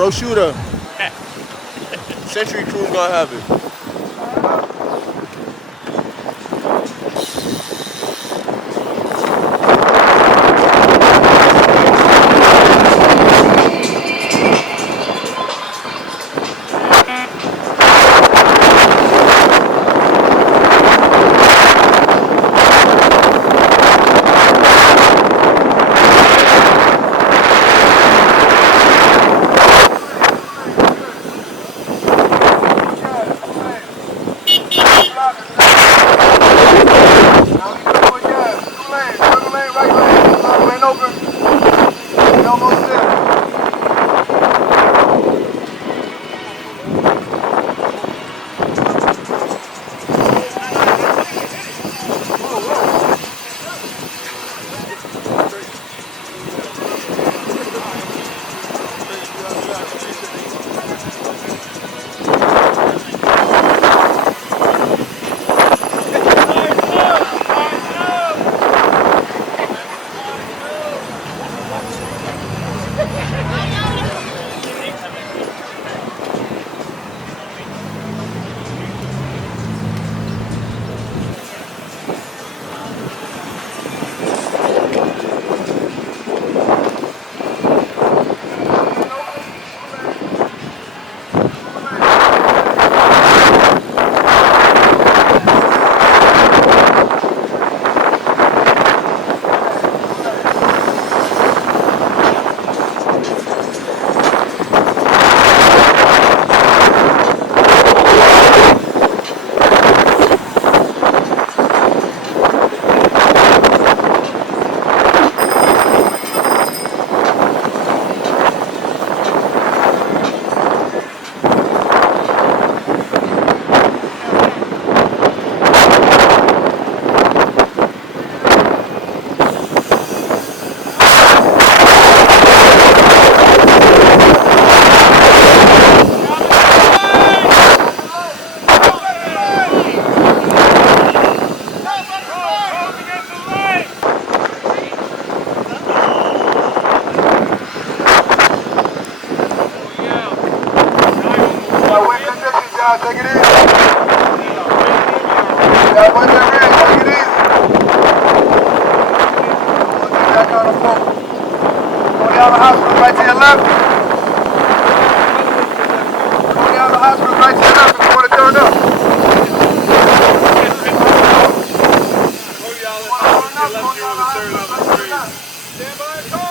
Pro shooter. Century Crew's gonna have it. Take it easy. Yeah, put that red. Take it easy. Back on the floor. Go down the hospital right to your left. Go down the hospital right to your left if you want to turn up. Stand by the car.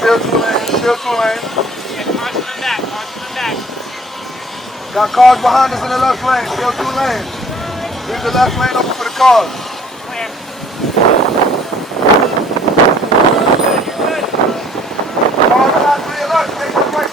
Still two lanes. Cars in the back, cars in the back. Got cars behind us in the left lane. Still two lanes. Leave the left lane open for the cars. Clear. Cars behind to your left. Take the right.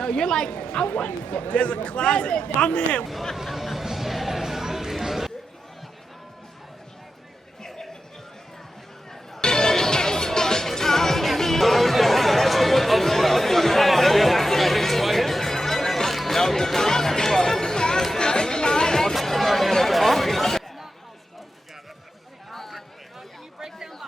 No, you're like, I want. There's a closet. My man. Can you break down